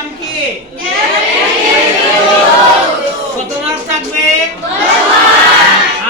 নাম কি? কত মার্ক থাকবে?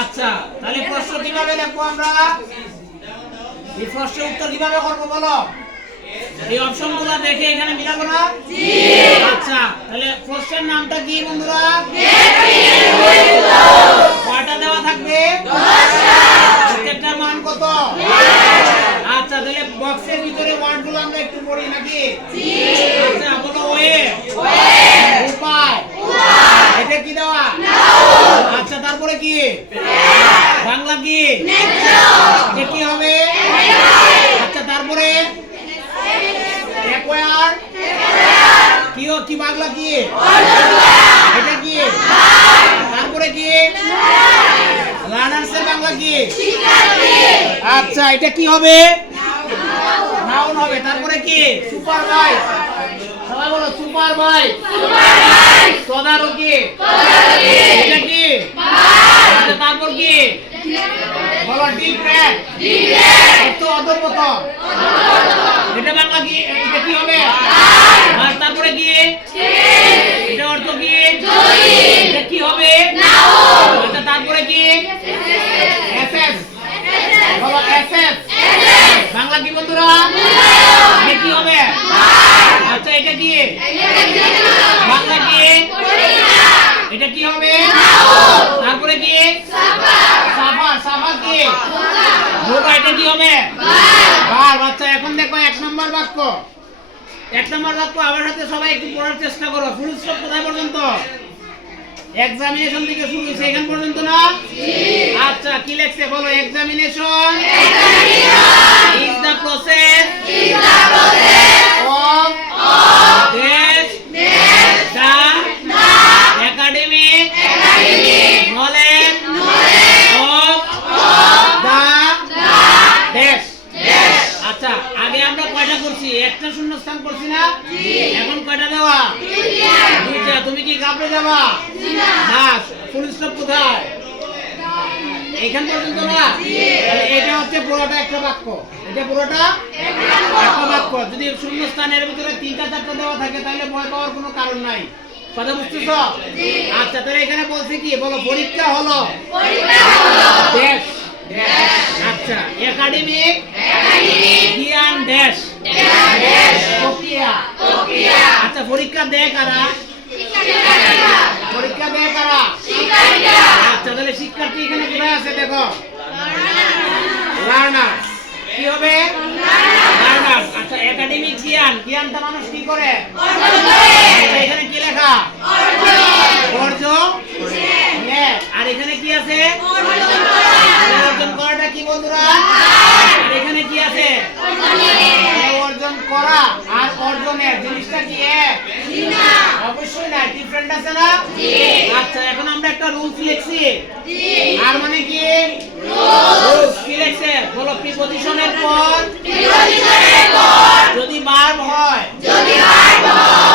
আচ্ছা, তাহলে প্রশ্ন কিভাবে লিখবো আমরা? এই প্রশ্নের উত্তর কিভাবে করবো বলো? এই অপশনগুলো দেখে এখানে মিলাবো না? জি। আচ্ছা, তাহলে প্রশ্নের নামটা কি বন্ধুরা? কয়টা দেওয়া থাকবে? 10টা। প্রত্যেকটার মান কত? 1। আচ্ছা, তাহলে বক্সের ভিতরে ওয়ার্ডগুলো আমরা একটু পড়ি নাকি? জি। আচ্ছা, বলো ওয়ে। উপায়। এটা কি দেওয়া? নাউন। আচ্ছা, তারপরে কি? বাংলা কি? এটা কি হবে? আচ্ছা, তারপরে একোয়ার কি বাংলা কি? এটা কি? তারপরে কি? লার্নার্স এর বাংলা কি? আচ্ছা, এটা কি হবে? নাউন হবে। তারপরে কি? সুপারভাইজ। সবাই বলো সুপারভাইজ। তদারকি। এটা কি? আচ্ছা, তারপর কি? বলো ডিপ্রেস। অর্থ অধঃপতন। এটা বাংলা কি? এটা কি হবে? আর তারপরে কি? এটা অর্থ কি? এটা কি হবে? আচ্ছা, তারপরে কি? এসএস। বলো এসএস। বাংলা কি বন্ধুরা? এটা কি হবে? আচ্ছা, এটা কি? বাংলা কি? এটা কি হবে? তারপরে কি? সাফা কি? ধোকা। এটা কি হবে? ভার্ব। আচ্ছা, এখন দেখো 1 নম্বর বাক্য। 1 নম্বর বাক্য আমার সাথে সবাই একটু পড়ার চেষ্টা করো। ফুল স্টপ কোথায় পর্যন্ত? এক্সামিনেশন থেকে শুরু হয়েছে এখান পর্যন্ত না? আচ্ছা, কি লেখছে বলো? Examination is the process of the academic knowledge of the dash. আচ্ছা, আগে আমরা কয়টা করছি? একটা শূন্যস্থান করছি না? এখন কয়টা দেওয়া? 2টা। তুমি কি কাপড়ে যাবা? না। ফুল স্টপ কোথায়? এইখান পর্যন্ত না? এটা হচ্ছে পুরোটা একটা বাক্য। এটা পুরোটা একটা বাক্য। যদি শূন্যস্থানের ভিতরে 3টা 4টা দেওয়া থাকে তাহলে ভয় পাওয়ার কোনো কারণ নাই। কথা বুঝতেছ? আচ্ছা, তাহলে এখানে বলছে কি? বলো পরীক্ষা হলো ড্যাশ। আচ্ছা, একাডেমিক জ্ঞান ড্যাশ প্রক্রিয়া। আচ্ছা, পরীক্ষা দেয় কারা? পরীক্ষা দেয় কারা? আচ্ছা, তাহলে শিক্ষার্থী এখানে কোথায় আছে দেখো? লার্নার। কি হবে? লার্নার। আচ্ছা, একাডেমিক জ্ঞানটা মানুষ কি করে? আচ্ছা, এখানে কি লেখা? অর্জন। আর এখানে কি আছে? অর্জন করাটা কি বন্ধুরা? আর এখানে কি আছে? অর্জন করা আর অর্জনের জিনিসটা কি এক? অবশ্যই না, ডিফারেন্ট আছে না? আচ্ছা, এখন আমরা একটা রুলস লিখছি। আর মানে কি? রুলস। কি লিখছে বলো? প্রিপজিশনের পর যদি ভার্ব হয়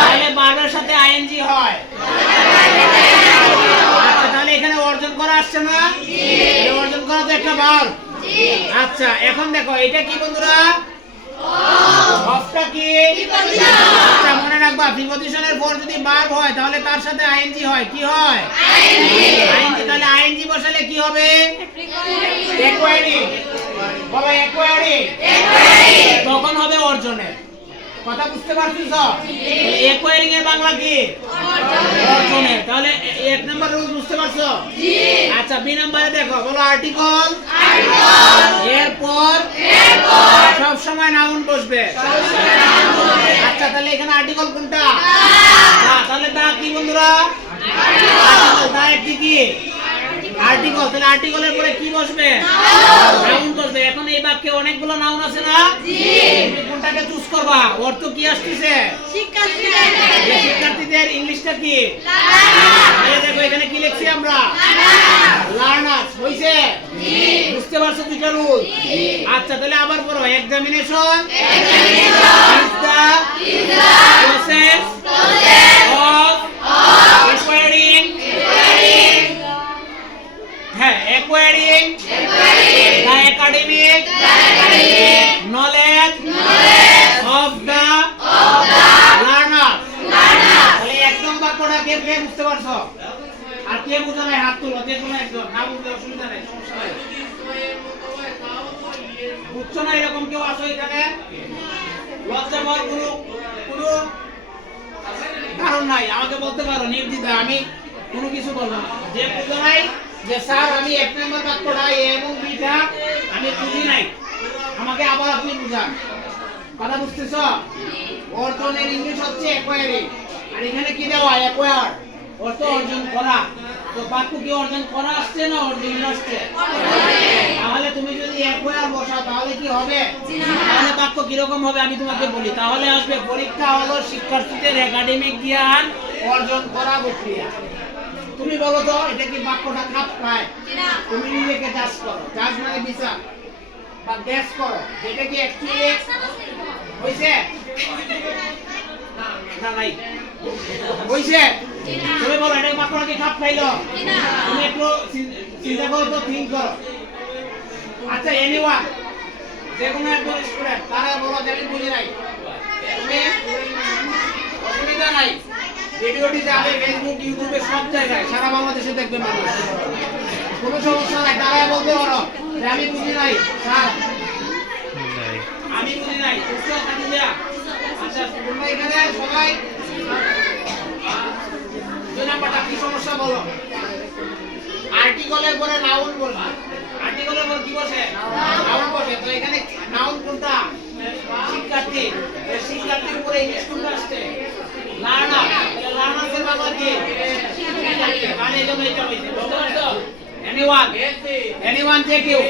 তাহলে ভার্বের সাথে আইএনজি হয়। আচ্ছা, তাহলে এখানে অর্জন করা আসছে না? অর্জন করা তো একটা ভার্ব। আচ্ছা, এখন দেখো এটা কি বন্ধুরা? অফটা কি? আচ্ছা, মনে রাখবা প্রিপজিশনের পর যদি ভার্ব হয় তাহলে তার সাথে আইএনজি হয়। কি হয়? আইএনজি। তাহলে আইএনজি বসালে কি হবে? অ্যাকোয়ারিং। বলো অ্যাকোয়ারিং। তখন হবে অর্জনের। কথা বুঝতে পারছিস? অ্যাকোয়ারিং এর বাংলা কি? অর্জনের। তাহলে 1 নম্বর রুল বুঝতে পারছো? আচ্ছা, বি নম্বরে দেখো। বলো আর্টিকেল এরপর সব সময় নাউন বসবে। আচ্ছা, তাহলে এখানে আর্টিকেল কোনটা? তাহলে দা কি বন্ধুরা? আর্টিকেল। দা একটি কি? আর্টিকেল। তাহলে আর্টিকেলের পরে কি বসবে? নাউন বসবে। এখন এই বাক্যে অনেকগুলো নাউন আছে না? তুমি কোনটাকে চুজ করবা? অর্থ কি আসছে? শিক্ষার্থীদের ইংলিশটা কি? দেখো এখানে কি লিখছি আমরা? লার্নার্স। হইছে? বুঝতে পারছো দুইটা রুল? আচ্ছা, তাহলে আবার পড়ো। Examination is the process of acquiring acquiring the academic knowledge of the learner. কে বুঝতে পারছো? আর কে বুঝা নাই হাত তুলো, যে কোনো একজন। না বুঝলে অসুবিধা নাই, সমস্যা নাই। বুঝছো না এরকম কেউ আসো এখানে? লজ্জা পাওয়ার কোনো কারণ নাই, আমাকে বলতে পারো নির্দ্বিধায়, আমি কোনো কিছু বলবো না। যে বুঝো নাই যে স্যার আমি 1 নম্বর বাক্যটা এ এবং বিটা আমি বুঝি নাই, আমাকে আবার আপনি বুঝান। কথা বুঝতেছ? অর্জনের ইংলিশ হচ্ছে অ্যাকোয়ারিং, আর এখানে কি দেওয়া অ্যাকোয়ার, অর্থ অর্জন করা। তো বাক্য কি অর্জন করা আসছে না অর্জন আসছে? তাহলে তুমি যদি অ্যাকোয়ার বসাও তাহলে কি হবে? তাহলে বাক্য কিরকম হবে আমি তোমাকে বলি। তাহলে আসবে পরীক্ষা হলো শিক্ষার্থীদের একাডেমিক জ্ঞান অর্জন করা প্রক্রিয়া। তুমি বলো তো এটা কি বাক্যটা খাপ খায়? তুমি নিজেকে জাজ করো, জাজ মানে বিচার বা গ্যাস করো, যেটা কি অ্যাকচুয়ালি হইছে না নাই হইছে। তুমি বলো এটা বাক্যটা কি খাপ খাইলো? তুমি একটু চিন্তা করো তো, থিঙ্ক করো। আচ্ছা এনিওয়ান, যে কোনো একজন স্টুডেন্ট তারা বলো যে আমি বুঝি নাই, তুমি অসুবিধা নাই, ভিডিওটি যাবে ফেসবুক ইউটিউবে সব জায়গায়, সারা বাংলাদেশে দেখবে মানুষ, কোনো সমস্যা নাই। তারা বলতে পারো যে আমি বুঝি নাই স্যার, আমি বুঝি নাই। বুঝছো কানিয়া? আচ্ছা তোমরা এখানে সবাই 2 নাম্বারটা কি সমস্যা বলো? আর্টিকেলের পরে নাউন বলবা, আর্টিকেলের পরে কি বসে? নাউন বসে। তো এখানে নাউন কোনটা? শিক্ষার্থী। শিক্ষার্থীর উপরে ইংলিশ কোনটা আসছে? লার্নার। তাহলে লার্নার এর বাংলা কি? শিক্ষার্থী। মানে এজন্য এটা হইছে, বুঝতে পারছো? এনিওয়ান যে কেউ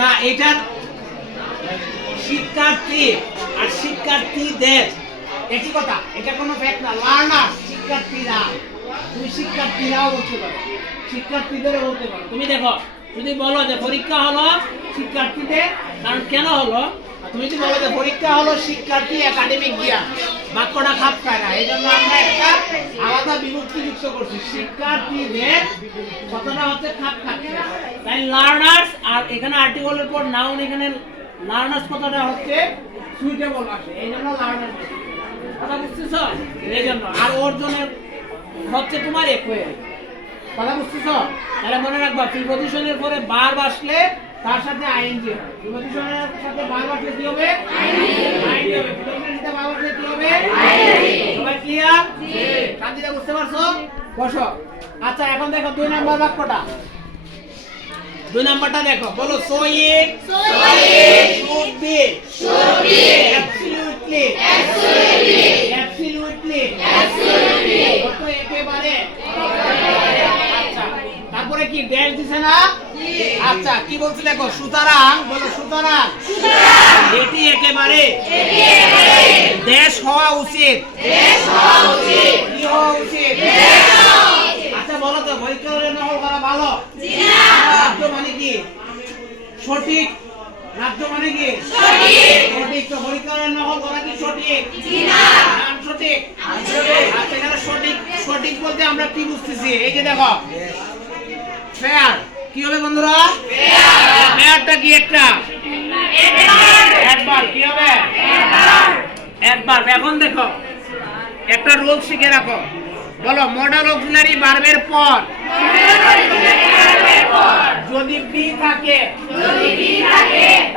না, এটা শিক্ষার্থী আর শিক্ষার্থীদের একই কথা, এটা কোনো ফ্যাক্ট না। লার্নার শিক্ষার্থীরা, তুমি শিক্ষার্থীরাও বলতে পারো, শিক্ষার্থীদেরও বলতে পারো। তুমি দেখো যদি বলো যে পরীক্ষা হলো শিক্ষার্থীদের, কারণ কেন হলো, তুমি যদি বলো যে পরীক্ষা হলো শিক্ষার্থী একাডেমিক জ্ঞান, বাক্যটা খাপ খায় না, এই জন্য আমরা একটা আলাদা বিভক্তি যুক্ত করছি, শিক্ষার্থীদের কথাটা হচ্ছে খাপ খাচ্ছে। তাই লার্নার্স, আর এখানে আর্টিকেলের পর নাউন, এখানে লার্নার্স কথাটা হচ্ছে সুইটেবল আসে, এই জন্য লার্নার্স কথা বুঝতেছ? এই জন্য। আর অর্জনের হচ্ছে তোমার একোয়ারি, কথা বুঝতেছ? তাহলে মনে রাখবা প্রিপজিশনের পরে ভার্ব আসলে তার সাথে আইএনজি হবে, প্রিপজিশনের সাথে ভার্ব আসলে কি হবে? আইএনজি হবে। প্রিপজিশনের সাথে ভার্ব আসলে কি হবে? আইএনজি। সবাই ক্লিয়ার? জি। কান্দিটা বুঝতে পারছো? বসো। আচ্ছা এখন দেখো 2 নাম্বার বাক্যটা, 2 নাম্বারটা দেখো, বলো so it should be absolutely কত একেবারে। আচ্ছা তারপরে কি ড্যাশ দিছে না? আচ্ছা কি বলছি দেখো, সুতরাং, বলো সুতরাং এটি একেবারে দেশ হওয়া উচিত। কি হওয়া উচিত? আচ্ছা বলো তো পরীক্ষা হলে নকল করা ভালো? রাজ্য মানে কি? সঠিক। রাজ্য মানে কি? সঠিক। তো পরীক্ষা হলে নকল করা কি সঠিক? সঠিক। আচ্ছা এখানে সঠিক, সঠিক বলতে আমরা কি বুঝতেছি? এই যে দেখো ফেয়ার, কি হবে বন্ধুরা? ফেয়ারটা কি? একটা একবার, কি হবে? একবার। এখন দেখো একটা রুল শিখে রাখো, বলো মডাল অক্সিলারি ভার্বের পর যদি বি থাকে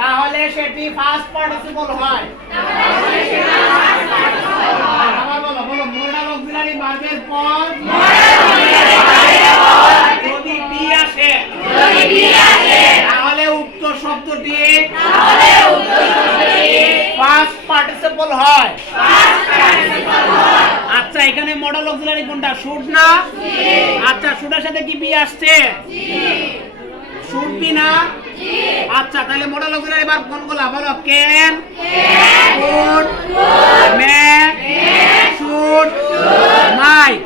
তাহলে সেটি ফার্স্ট পার্টিসিপল হয়। আবার বলো, বলো মডাল অক্সিলারি ভার্বের পর যদি বি আসে তাহলে উক্ত শব্দটি ফার্স্ট পার্টিসিপল হয়। আচ্ছা এখানে মডেল অক্সিলারি কোনটা? শুড না? আচ্ছা শুডের সাথে কি বি আসছে? শুড বি না? আচ্ছা তাহলে মডেল অক্সিলারি ভার্ব কোনগুলা? বলো ক্যান, কুড, মে, শুড, মাইট,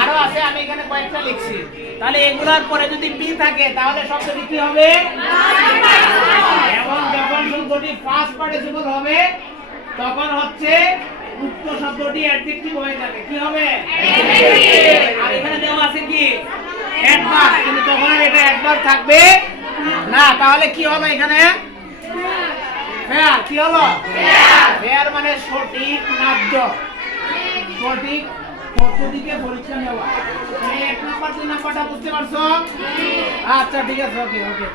আরো আছে, আমি এখানে কয়েকটা লিখছি। তাহলে এগুলার পরে যদি বি থাকে তাহলে শব্দটি কি হবে? এবং যখন শব্দটি ফার্স্ট পার্টিসিপল হবে তখন হচ্ছে উক্ত শব্দটি অ্যাডজেক্টিভ হয়ে যাবে। কি হবে? আর এখানে দেওয়া আছে কি? অ্যাডভার্ব, কিন্তু তখন আর এটা অ্যাডভার্ব থাকবে না। তাহলে কি হবে এখানে? ফেয়ার কি হলো ফেয়ার মানে সঠিক ন্যায্য সঠিক পদ্ধতিতে পরীক্ষা নেওয়া এই 1 নাম্বার 2 নাম্বারটা বুঝতে পারছো আচ্ছা ঠিক আছে ওকে ওকে